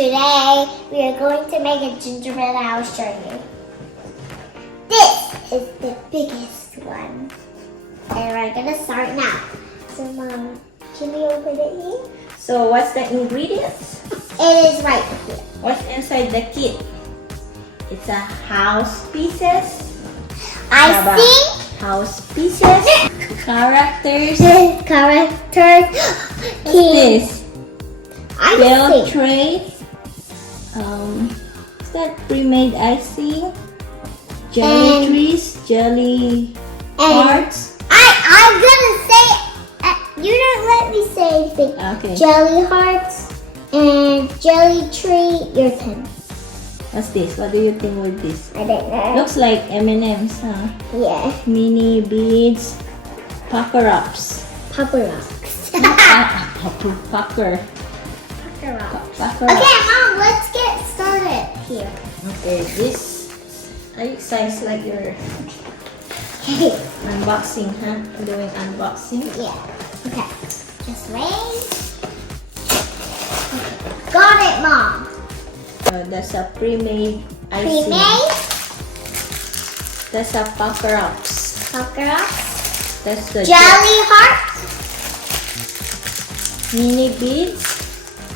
Today we are going to make a gingerbread. I'll show you. This is the biggest one. And we're gonna start now. So Mom, can we open it here? So what's the ingredients? It is right here. What's inside the kit? It's a house pieces. House pieces. Characters. Characters. What's this? Bell Icing. tray. Is that pre-made icing? Jelly trees, jelly hearts. I'm gonna say. You don't let me say anything. Okay. Jelly hearts and jelly tree. Your turn. What's this? What do you think with this? I don't know. Looks like M&M's, huh? Yeah. Mini beads, pucker ups. Papa rocks. Pucker. Pucker rocks. Pucker Okay, ups. Mom. Let's get started here. Okay, this sounds like your unboxing, huh? Doing unboxing. Yeah. Okay. Just wait. Okay. Got it, Mom. That's a pre-made icing. Pre-made. That's a pucker ups. Pucker rocks. That's the Jelly hearts mini beads.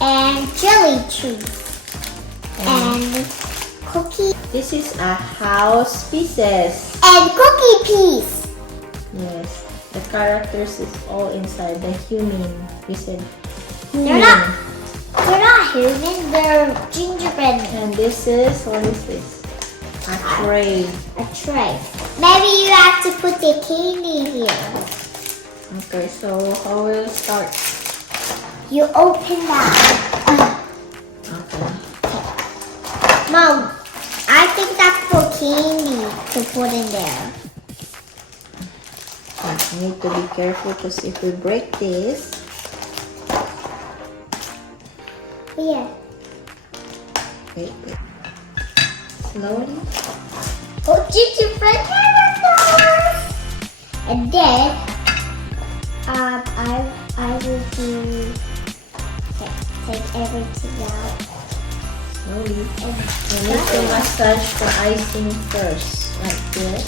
and jelly trees and cookie This is a house pieces. and cookie piece. Yes. The characters is all inside. The human. You said They're not. They're not human. They're gingerbread. And this is, what is this? A tray. A tray. Maybe you have to put the candy here. Okay, so how will it start? You open that. Okay. Mom, I think that's for candy to put in there. You need to be careful because if we break this, Yeah. wait. Slowly. Oh, gingerbread characters! And then, I will do. Okay, take everything out. Slowly. And You need to massage the icing first, like this.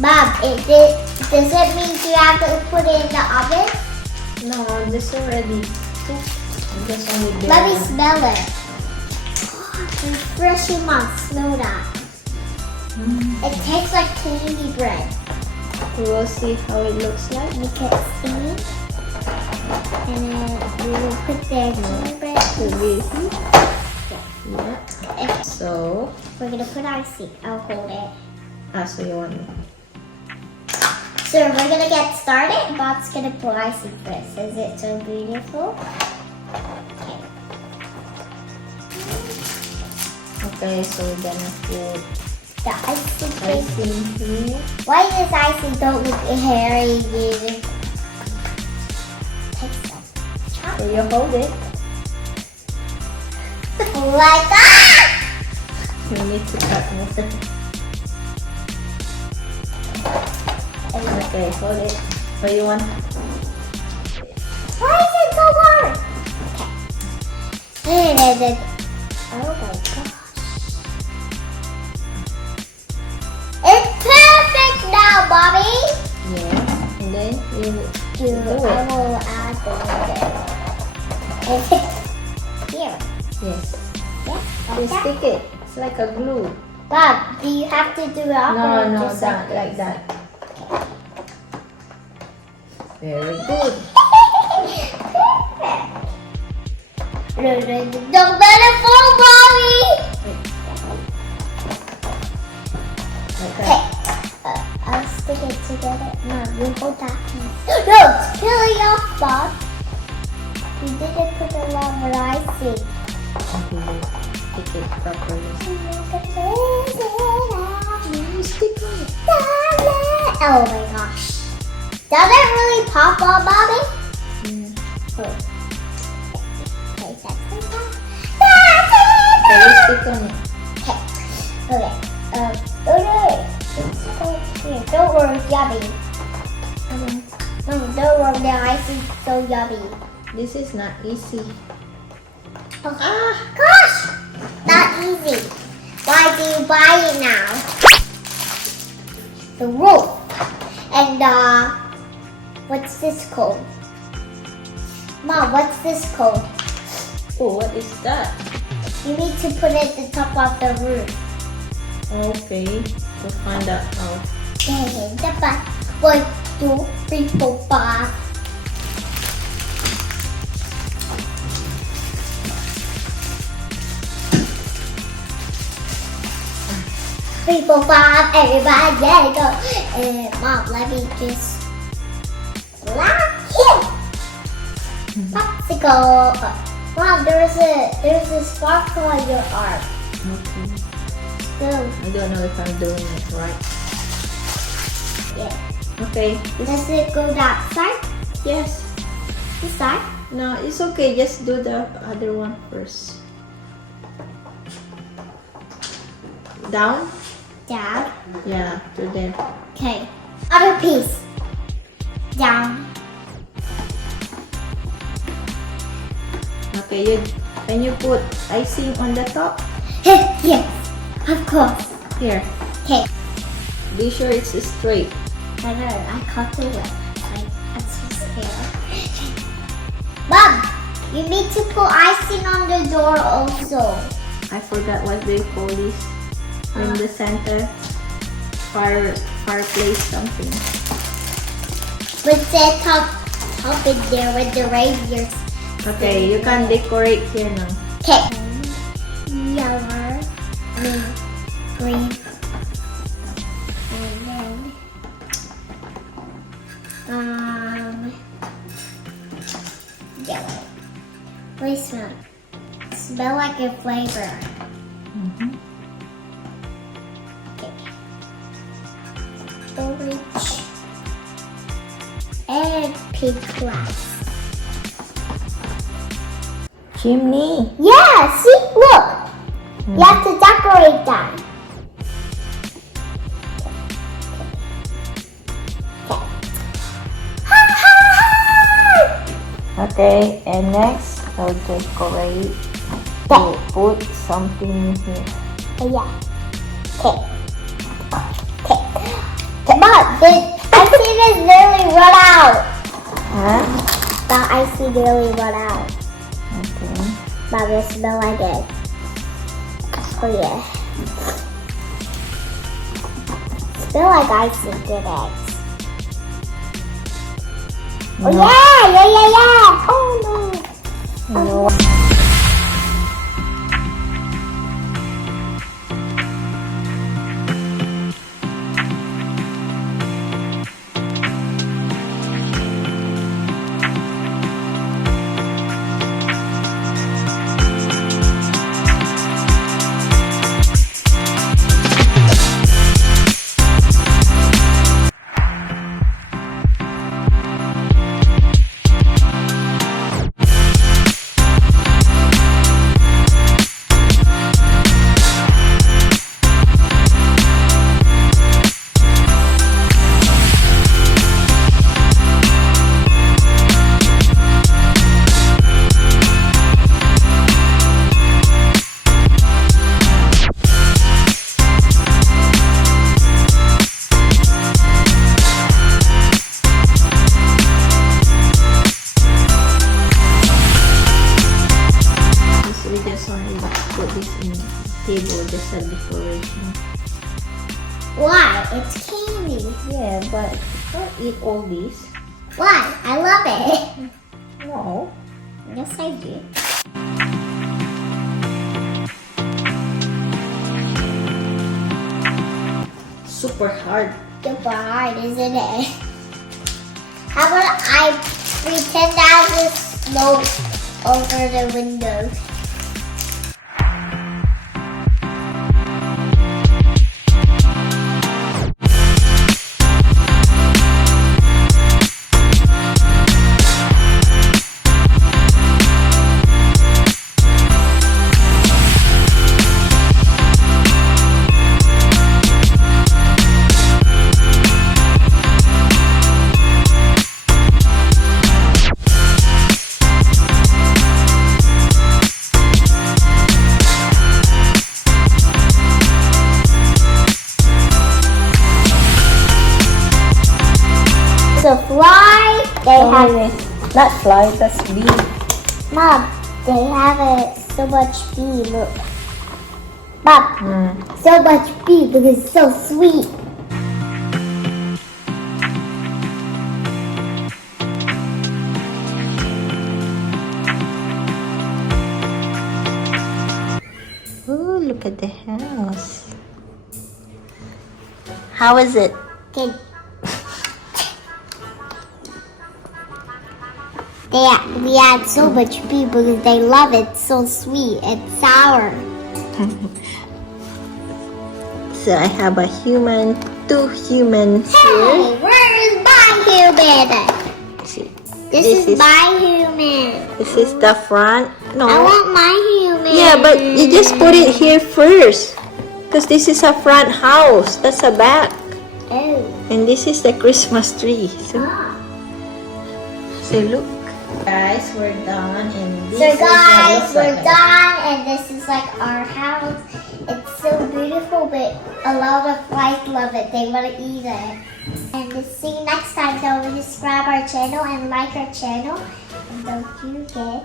Mom, does it mean you have to put it in the oven? No, this already cooked. Just only there. Let me smell it. Refreshing, Mom. Smell that. It tastes like candy bread. We will see how it looks like. You can see. And then we will put the gingerbread. Yeah. So, We're gonna put icing. I'll hold it. so you want So we're gonna get started. Bob's gonna put icing first. Is it so beautiful? Okay. Okay, so we're gonna put The icing first. icing here. Why does icing don't look hairy? Take some. So you hold it. Like that! You need to cut more. Okay, hold it. What you want? Why is it so hard? Okay. Oh my gosh. It's perfect now, Bobby. Yeah. And then you I do it. will add the little bit. Here. Yes. Yeah. You Like that. stick it. It's like a glue. Bob, do you have to do it up No, or no, just that, like that. Very good. Don't let it fall, Bobby! Like Okay, that. I'll stick it together. No, you hold that. No, it's peeling off, Bob. You didn't put a lot of icing. Okay, stick it properly. Oh my gosh. Does it really pop on, Bobby? Yeah. Oh. Okay, that's it. So you stick on it. Okay. Oh no. Here, don't worry, it's yummy. No, don't worry, the ice is so yummy. This is not easy. Oh, gosh! Not easy. Why do you buy it now? The roof. And what's this called? Mom, what's this called? Oh, what is that? You need to put it at the top of the roof. Okay, we'll find that out. Okay, dapat 1, 2, 3, 4, 5. Three, four, five, everybody gotta go. And Mom, let me just lock it. Popsicle. Mom, there's a sparkle on your arm. Okay. So, I don't know if I'm doing it right. yeah. Okay. Does it go that side? Yes. This side? No, it's okay. Just do the other one first. Down? Down. Yeah, to there. Okay. Other piece. Down. Okay, can you put icing on the top? Yes, of course. Here. Okay. Be sure it's straight. I know, I caught the whip. I'm so scared. Mom, you need to put icing on the door also. I forgot what they call this. In the center. Fireplace something. With the top in there with the reindeers. Okay, you can decorate here now. Okay. Yellow, green, and then yellow. What do you smell? Smell like a flavor. Mm-hmm. Okay. Orange and pink glass. Chimney. Yeah, see, look. You have to decorate that. Okay, and next I'll decorate. To put something here. Yeah. Okay. Okay. Come on, the icing is nearly run out. Huh? The icing nearly run out. Okay. But it smells like it. Oh yeah. Smell like icing, good eggs. Oh No. yeah. Oh no. No. Put this in table just a decoration. Why? It's candy. Yeah, but don't eat all these. Why? I love it. No. Yes, I do. Super hard. Super hard, isn't it? How about I pretend there's smoke over the window? Maybe. Not fly, that's bee. Mom, they have so much bee. Look. Mom, so much bee because it's so sweet. Oh, look at the house. How is it? Good. We add so much bee because they love it. It's so sweet. It's sour. So I have a human, 2 humans here. Hey, where is my human? See, This is my human. This is the front. No. I want my human. Yeah, but you just put it here first. Because this is a front house. That's a back. Oh. And this is the Christmas tree. So, Ah. so look. Guys, we're done. And this So is what it guys, looks we're like. done, and this is like our house. It's so beautiful, but a lot of flies love it. They want to eat it. And see you next time. Don't subscribe our channel and like our channel. And don't forget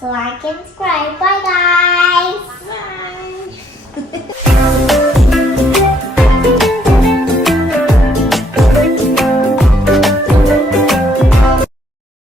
to like and subscribe. Bye guys.